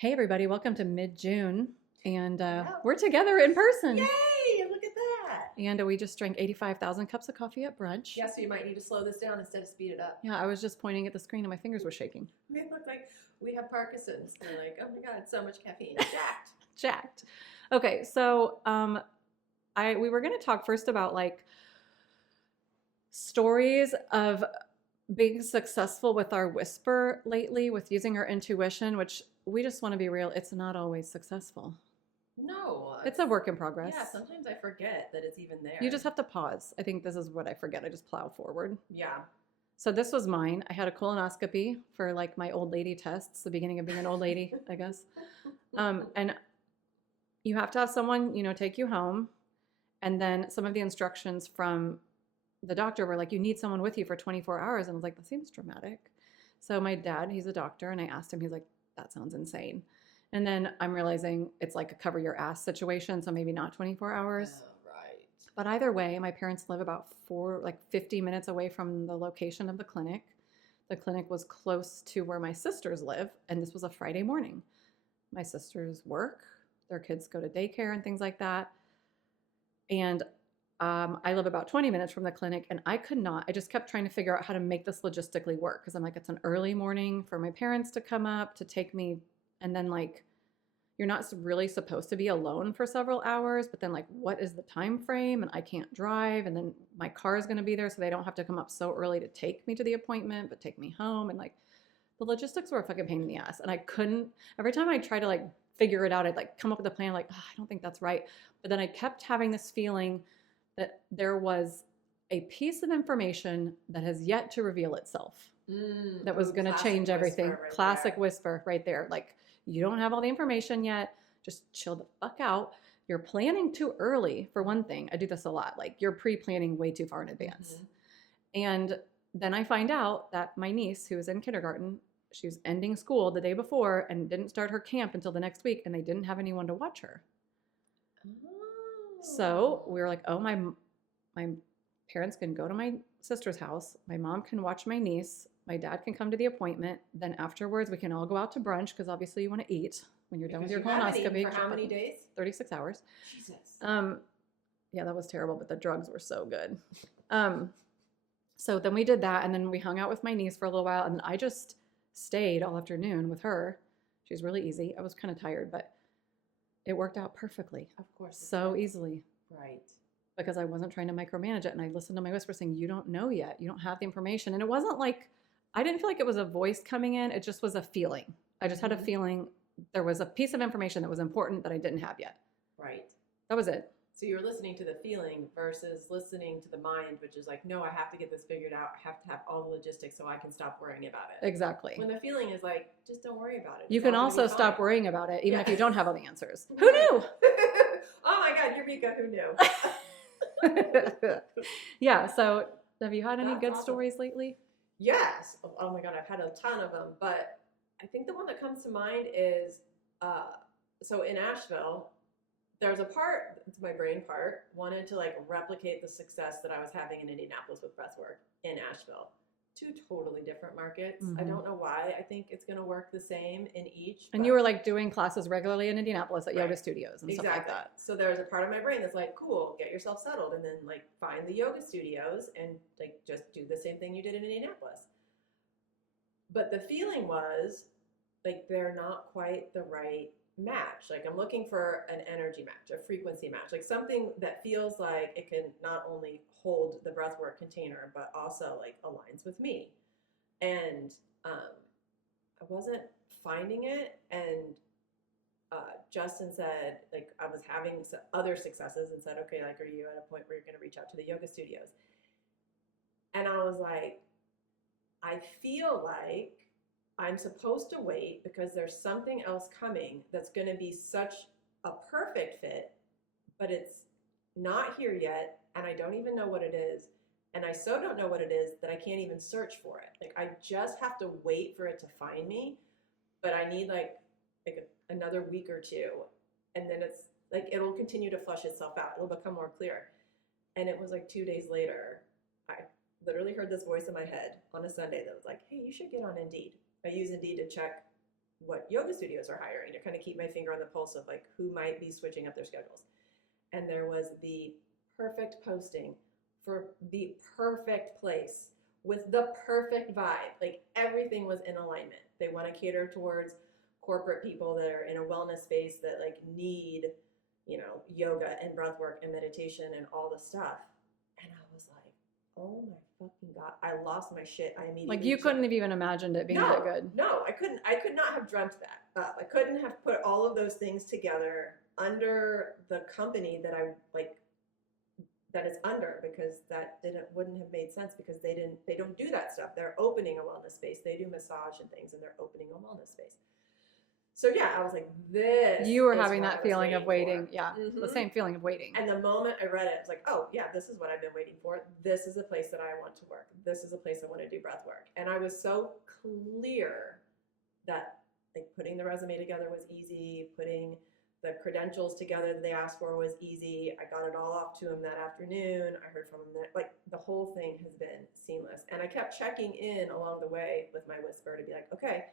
Hey everybody, welcome to mid-June, and Yep. we're together in person. Yay! Look at that. And we just drank 85,000 cups of coffee at brunch. Yeah, so you might need to slow this down instead of speed it up. Yeah, I was just pointing at the screen and my fingers were shaking. We look like we have Parkinson's. They're like, oh my god, so much caffeine. Jacked. Jacked. Okay, so we were going to talk first about like stories of being successful with our whisper lately, with using our intuition, which we just want to be real, it's not always successful. No. It's a work in progress. Yeah, sometimes I forget that it's even there. You just have to pause. I think this is what I forget. I just plow forward. Yeah. So this was mine. I had a colonoscopy for like my old lady tests, the beginning of being an old lady, I guess. And you have to have someone, take you home. And then some of the instructions from the doctor were like, you need someone with you for 24 hours. And I was like, that seems dramatic. So my dad, he's a doctor, and I asked him, he's like, that sounds insane. And then I'm realizing it's like a cover your ass situation, so maybe not 24 hours. Oh, right. But either way, my parents live about 50 minutes away from the location of the clinic. The clinic was close to where my sisters live, and this was a Friday morning. My sisters work, their kids go to daycare and things like that. And I live about 20 minutes from the clinic, and I just kept trying to figure out how to make this logistically work. Because I'm like, it's an early morning for my parents to come up to take me. And then like, you're not really supposed to be alone for several hours, but then like, what is the time frame? And I can't drive. And then my car is going to be there, so they don't have to come up so early to take me to the appointment, but take me home. And like, the logistics were a fucking pain in the ass. And I couldn't, every time I tried to like figure it out, I'd like come up with a plan, like, oh, I don't think that's right. But then I kept having this feeling that there was a piece of information that has yet to reveal itself that was going to change everything. Classic whisper right there. Like, you don't have all the information yet. Just chill the fuck out. You're planning too early, for one thing. I do this a lot. Like, you're pre-planning way too far in advance. Mm-hmm. And then I find out that my niece, who was in kindergarten, she was ending school the day before and didn't start her camp until the next week, and they didn't have anyone to watch her. So we were like, oh, my parents can go to my sister's house. My mom can watch my niece. My dad can come to the appointment. Then afterwards, we can all go out to brunch, because obviously you want to eat when you're done with your colonoscopy. For how many days? 36 hours. Jesus. Yeah, that was terrible, but the drugs were so good. So then we did that, and then we hung out with my niece for a little while, and I just stayed all afternoon with her. She's really easy. I was kind of tired, but it worked out perfectly. Of course. So easily. Right. Because I wasn't trying to micromanage it, and I listened to my whisper saying, you don't know yet. You don't have the information. And it wasn't like, I didn't feel like it was a voice coming in. It just was a feeling. I just had a feeling there was a piece of information that was important that I didn't have yet. Right. That was it. So you're listening to the feeling versus listening to the mind, which is like, no, I have to get this figured out. I have to have all the logistics so I can stop worrying about it. Exactly. When the feeling is like, just don't worry about it. You can also stop worrying about it, even if you don't have all the answers. Who Right. knew? Oh my God, Eureka, who knew? Yeah, so have you had any That's good awesome. stories lately? Yes. Oh my God, I've had a ton of them. But I think the one that comes to mind is, so in Asheville, there's a part, it's my brain part, wanted to like replicate the success that I was having in Indianapolis with breathwork in Asheville. Two totally different markets. I don't know why. I think it's going to work the same in each. And you were like doing classes regularly in Indianapolis at yoga studios and stuff like that. So there's a part of my brain that's like, cool, get yourself settled, and then like find the yoga studios and like just do the same thing you did in Indianapolis. But the feeling was like they're not quite the right match. Like, I'm looking for an energy match, a frequency match, like something that feels like it can not only hold the breathwork container, but also like aligns with me. And I wasn't finding it. And Justin said, like, I was having other successes and said, okay, like, are you at a point where you're going to reach out to the yoga studios? And I was like, I feel like I'm supposed to wait because there's something else coming that's going to be such a perfect fit, but it's not here yet, and I don't even know what it is, and I so don't know what it is that I can't even search for it. Like, I just have to wait for it to find me, but I need like another week or two, and then it's like it'll continue to flush itself out. It'll become more clear. And it was like 2 days later, I literally heard this voice in my head on a Sunday that was like, hey, you should get on Indeed. I use Indeed to check what yoga studios are hiring to kind of keep my finger on the pulse of like who might be switching up their schedules. And there was the perfect posting for the perfect place with the perfect vibe. Like everything was in alignment. They want to cater towards corporate people that are in a wellness space that like need, yoga and breath work and meditation and all the stuff. And I was like, oh my fucking God. I lost my shit. I immediately Like you couldn't have even imagined it being that good. No, I couldn't. I could not have dreamt that up. I couldn't have put all of those things together under the company that I like that it's under, because that wouldn't have made sense, because they don't do that stuff. They're opening a wellness space. They do massage and things, and they're opening a wellness space. So yeah, I was like, this. You were having that feeling of waiting. For. Yeah. Mm-hmm. The same feeling of waiting. And the moment I read it, I was like, oh yeah, this is what I've been waiting for. This is a place that I want to work. This is a place I want to do breath work. And I was so clear that like putting the resume together was easy. Putting the credentials together that they asked for was easy. I got it all off to him that afternoon. I heard from him that like the whole thing has been seamless. And I kept checking in along the way with my whisper to be like, okay,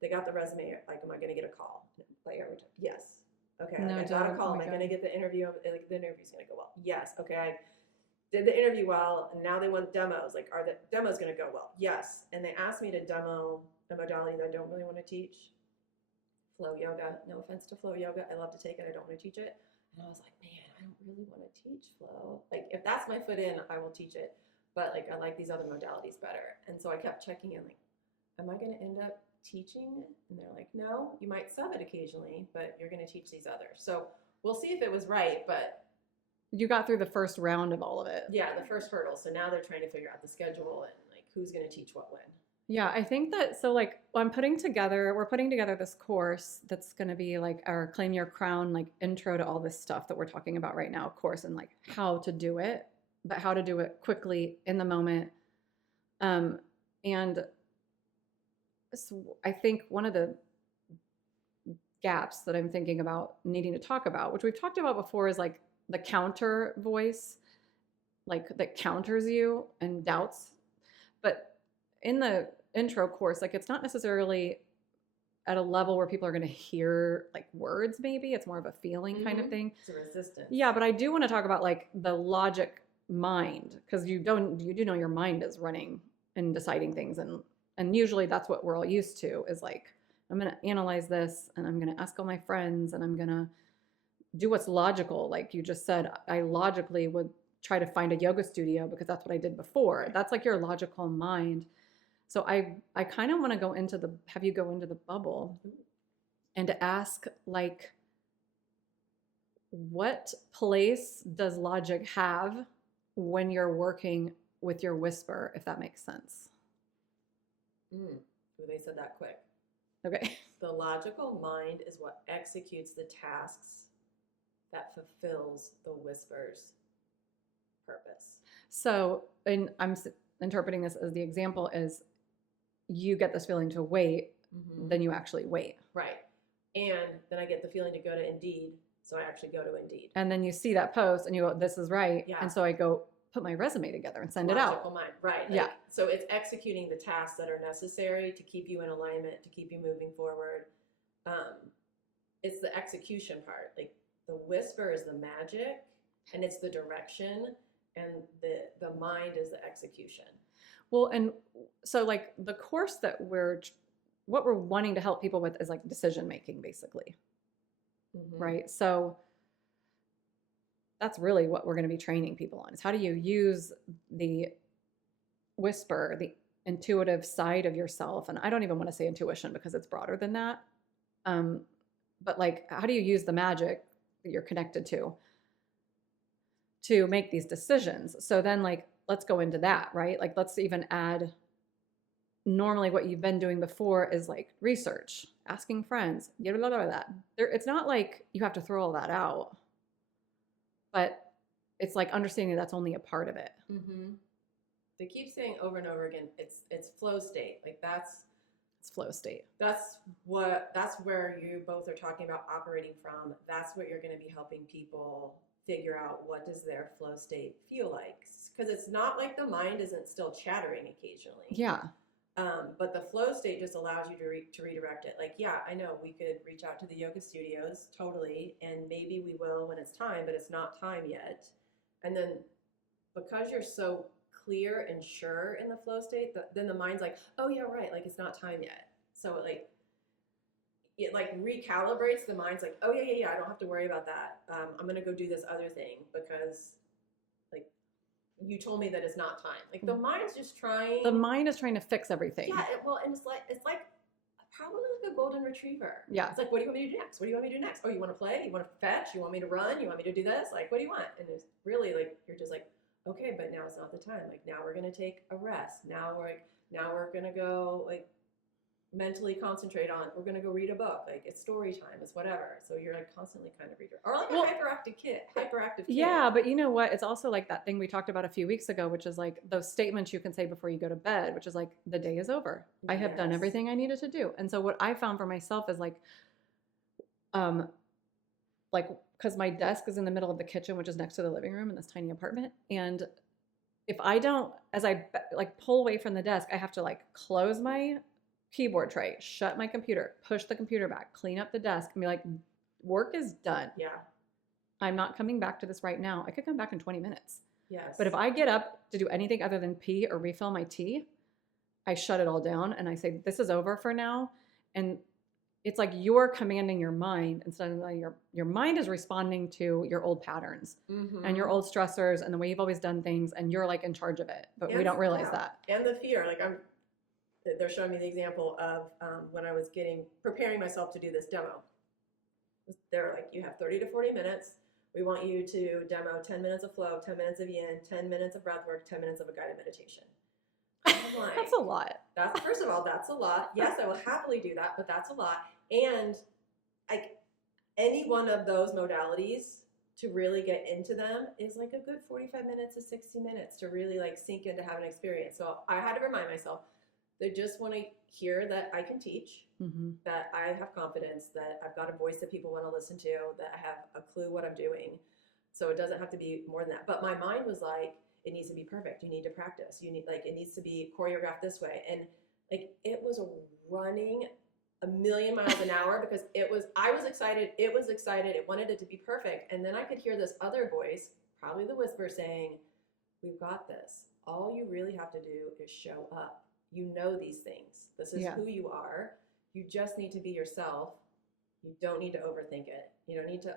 they got the resume. Like, am I going to get a call? Like every time, yes. Okay, No, I got a call. Am I going to get the interview? Like the interview's going to go well. Yes. Okay, I did the interview well, and now they want demos. Like, are the demos going to go well? Yes. And they asked me to demo a modality that I don't really want to teach. Flow yoga. No offense to flow yoga. I love to take it. I don't want to teach it. And I was like, man, I don't really want to teach flow. Like, if that's my foot in, I will teach it. But like, I like these other modalities better. And so I kept checking in, like, am I going to end up teaching? And they're like, no, you might sub it occasionally, but you're going to teach these others. So we'll see if it was right. But you got through the first round of all of it. Yeah, the first hurdle. So now they're trying to figure out the schedule and like who's going to teach what when. Yeah, I think that, so like we're putting together this course that's going to be like our Claim Your Crown, like intro to all this stuff that we're talking about right now course, and like how to do it, but how to do it quickly in the moment. And so I think one of the gaps that I'm thinking about needing to talk about, which we've talked about before, is like the counter voice, like that counters you and doubts. But in the intro course, like it's not necessarily at a level where people are going to hear like words, maybe it's more of a feeling kind of thing. It's a resistance. Yeah, but I do want to talk about like the logic mind, because you do know your mind is running and deciding things, and usually that's what we're all used to, is like, I'm going to analyze this and I'm going to ask all my friends and I'm going to do what's logical. Like you just said, I logically would try to find a yoga studio because that's what I did before. That's like your logical mind. So I kind of want to have you go into the bubble and to ask, like, what place does logic have when you're working with your whisper, if that makes sense? Ooh, they said that quick. Okay. The logical mind is what executes the tasks that fulfills the whisper's purpose. So, and I'm interpreting this as the example is you get this feeling to wait, then you actually wait. Right. And then I get the feeling to go to Indeed, so I actually go to Indeed. And then you see that post and you go, this is right. Yeah. And so I go put my resume together and send it out. Logical mind, right. Like, yeah. So it's executing the tasks that are necessary to keep you in alignment, to keep you moving forward. It's the execution part. Like the whisper is the magic and it's the direction, and the mind is the execution. Well, and so like the course that what we're wanting to help people with is like decision making, basically. Right? So that's really what we're going to be training people on, is how do you use the whisper, the intuitive side of yourself. And I don't even want to say intuition because it's broader than that. But like, how do you use the magic that you're connected to make these decisions? So then like, let's go into that, right? Like, let's even add, normally what you've been doing before is like research, asking friends, blah, blah, blah, that. It's not like you have to throw all that out, but it's like understanding that's only a part of it. They keep saying over and over again, it's flow state. Like it's flow state. That's where you both are talking about operating from. That's what you're going to be helping people figure out, what does their flow state feel like? Because it's not like the mind isn't still chattering occasionally. Yeah. But the flow state just allows you to redirect it. Like, yeah, I know we could reach out to the yoga studios, totally, and maybe we will when it's time, but it's not time yet. And then because you're so clear and sure in the flow state, then the mind's like, oh yeah, right, like it's not time yet. So it like recalibrates the mind's like, oh yeah, I don't have to worry about that. I'm gonna go do this other thing because like you told me that it's not time. Like the mind's just trying. The mind is trying to fix everything. Yeah, well, and it's like probably like a golden retriever. Yeah. It's like, what do you want me to do next? What do you want me to do next? Oh, you want to play? You want to fetch? You want me to run? You want me to do this? Like, what do you want? And it's really like you're just like, okay, but now it's not the time. Like now we're gonna take a rest. Now we're gonna go like mentally concentrate on. We're gonna go read a book. Like it's story time. It's whatever. So you're like constantly kind of or like a hyperactive kid. Yeah, but you know what? It's also like that thing we talked about a few weeks ago, which is like those statements you can say before you go to bed, which is like the day is over. I have done everything I needed to do. And so what I found for myself is like because my desk is in the middle of the kitchen, which is next to the living room in this tiny apartment, and if I don't, as I like pull away from the desk, I have to like close my keyboard tray, shut my computer, push the computer back, clean up the desk, and be like, work is done. Yeah. I'm not coming back to this right now. I could come back in 20 minutes. Yes. But if I get up to do anything other than pee or refill my tea, I shut it all down and I say, this is over for now. And it's like you're commanding your mind instead of like your mind is responding to your old patterns and your old stressors and the way you've always done things, and you're like in charge of it, but we don't realize that. And the fear, like they're showing me the example of when I was preparing myself to do this demo. They're like, you have 30 to 40 minutes. We want you to demo 10 minutes of flow, 10 minutes of yin, 10 minutes of breath work, 10 minutes of a guided meditation. Like, that's a lot. First of all, that's a lot. Yes, I will happily do that, but that's a lot. And like any one of those modalities to really get into them is like a good 45 minutes to 60 minutes to really like sink in to have an experience. So I had to remind myself, they just want to hear that I can teach, that I have confidence, that I've got a voice that people want to listen to, that I have a clue what I'm doing. So it doesn't have to be more than that. But my mind was like, it needs to be perfect. You need to practice. You need it needs to be choreographed this way. And like it was running a million miles an hour because I was excited. It was excited. It wanted it to be perfect. And then I could hear this other voice, probably the whisper, saying, we've got this. All you really have to do is show up. You know these things. This is who you are. You just need to be yourself. You don't need to overthink it. You don't need to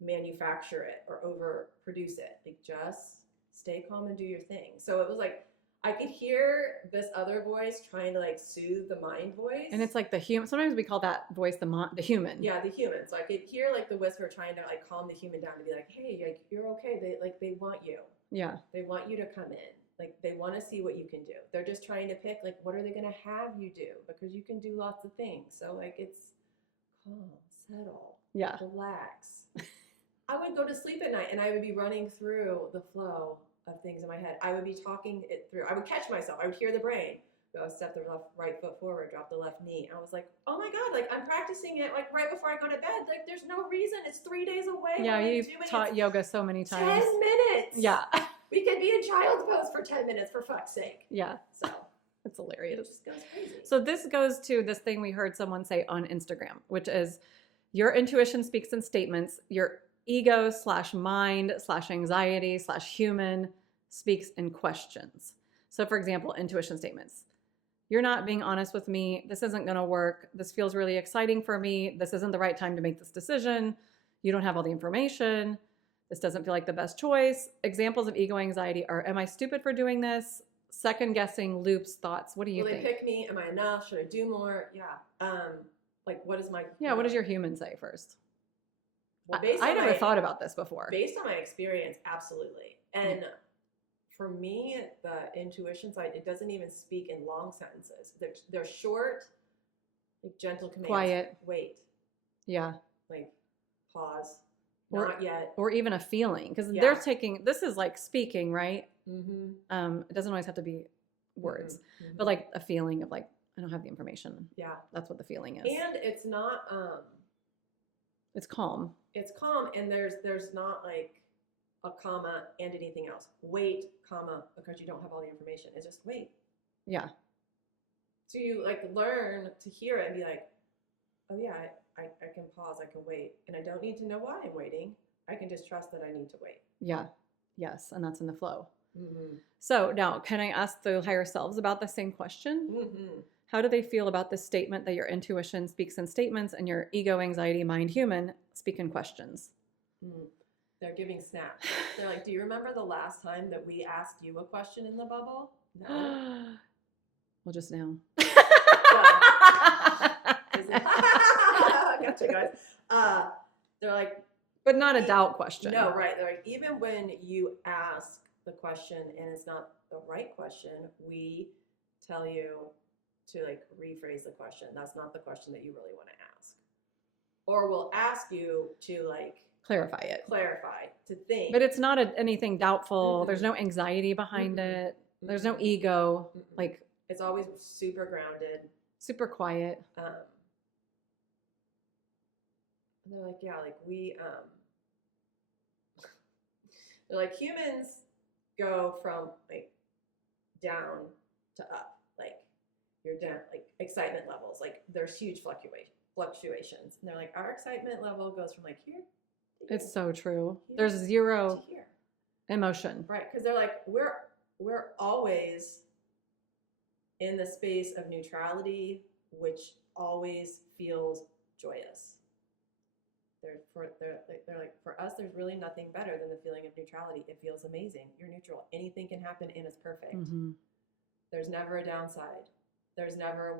manufacture it or over produce it. Like just stay calm and do your thing. So it was like I could hear this other voice trying to like soothe the mind voice. And it's like the human. Sometimes we call that voice the human. Yeah, the human. So I could hear like the whisper trying to like calm the human down to be like, hey, like you're okay. They want you. Yeah. They want you to come in. Like they want to see what you can do. They're just trying to pick like what are they going to have you do, because you can do lots of things. So like it's calm, settle, relax. I would go to sleep at night and I would be running through the flow of things in my head. I would be talking it through. I would catch myself. I would hear the brain go, step the right foot forward, drop the left knee. I was like, oh my God, like I'm practicing it like right before I go to bed. Like there's no reason. It's 3 days away. Yeah, you've taught yoga so many times. 10 minutes. Yeah. We can be in child's pose for 10 minutes for fuck's sake. Yeah. So it's hilarious. It just goes crazy. So this goes to this thing we heard someone say on Instagram, which is your intuition speaks in statements. Your ego / mind / anxiety / human speaks in questions. So for example, intuition statements. You're not being honest with me. This isn't going to work. This feels really exciting for me. This isn't the right time to make this decision. You don't have all the information. This doesn't feel like the best choice. Examples of ego anxiety are, am I stupid for doing this? Second guessing, loops, thoughts. What do you think? Will they pick me? Am I enough? Should I do more? Yeah. Like what is my... Yeah, what does your human say first? Well, I never thought about this before. Based on my experience, absolutely. And for me, the intuition side, it doesn't even speak in long sentences. They're short, like gentle commands. Quiet. Wait. Yeah. Like pause. Not yet. Or even a feeling. Because they're taking, this is like speaking, right? It doesn't always have to be words. But like a feeling of like, I don't have the information. Yeah. That's what the feeling is. And it's not... it's calm. It's calm, and there's not like a comma and anything else. Wait, comma, because you don't have all the information. It's just wait. Yeah. So you like learn to hear it and be like, oh yeah, I can pause, I can wait. And I don't need to know why I'm waiting. I can just trust that I need to wait. Yeah. Yes. And that's in the flow. Mm-hmm. So now, can I ask the higher selves about the same question? Mm-hmm. How do they feel about this statement that your intuition speaks in statements and your ego, anxiety, mind, human speak in questions? Mm. They're giving snaps. They're like, do you remember the last time that we asked you a question in the bubble? No. Well, just now. Gotcha, guys. They're like, but not a doubt question. No, right. They're like, even when you ask the question and it's not the right question, we tell you to like rephrase the question. That's not the question that you really want to ask. Or we'll ask you to like clarify it. To think. But it's not anything doubtful. Mm-hmm. There's no anxiety behind it. There's no ego. Like, it's always super grounded. Super quiet. They're like, yeah, like we, they're like humans go from like down to up, like you're down, like excitement levels, like there's huge fluctuations. And they're like, our excitement level goes from like here to here. It's so true. Here there's zero to here. Emotion. Right, because they're like, we're always in the space of neutrality, which always feels joyous. They're like, for us, there's really nothing better than the feeling of neutrality. It feels amazing. You're neutral. Anything can happen and it's perfect. Mm-hmm. There's never a downside. There's never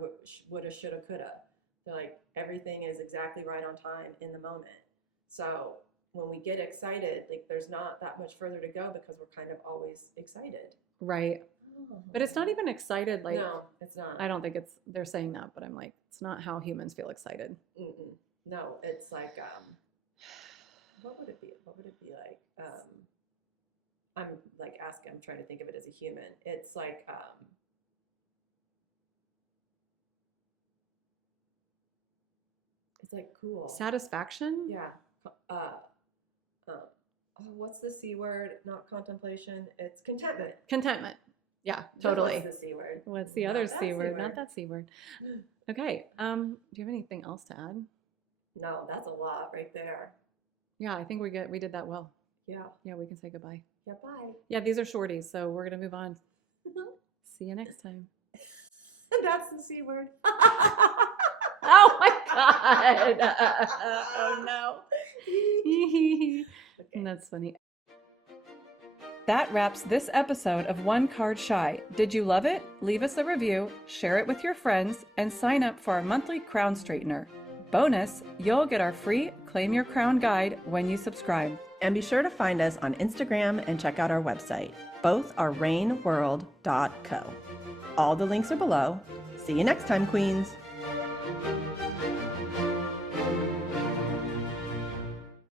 woulda, shoulda, coulda. They're like, everything is exactly right on time in the moment. So when we get excited, like there's not that much further to go because we're kind of always excited. Right. Oh. But it's not even excited. Like, no, it's not. I don't think they're saying that, but I'm like, it's not how humans feel excited. Mm-mm. No, it's like, what would it be? What would it be like? I'm like asking, I'm trying to think of it as a human. It's like, it's like cool. Satisfaction? Yeah. What's the C word? Not contemplation. It's contentment. Contentment. Yeah, totally. What's the C word? What's the other C word? Not that C word. Okay. Do you have anything else to add? No, that's a lot right there. Yeah, I think we did that well. Yeah. Yeah, we can say goodbye. Yeah, bye. Yeah, these are shorties, so we're gonna move on. See you next time. That's the C word. Oh my God. Oh no. Okay. That's funny. That wraps this episode of One Card Shy. Did you love it? Leave us a review, share it with your friends, and sign up for our monthly crown straightener. Bonus, you'll get our free Claim Your Crown guide when you subscribe. And be sure to find us on Instagram and check out our website. Both are rainworld.co. All the links are below. See you next time, Queens.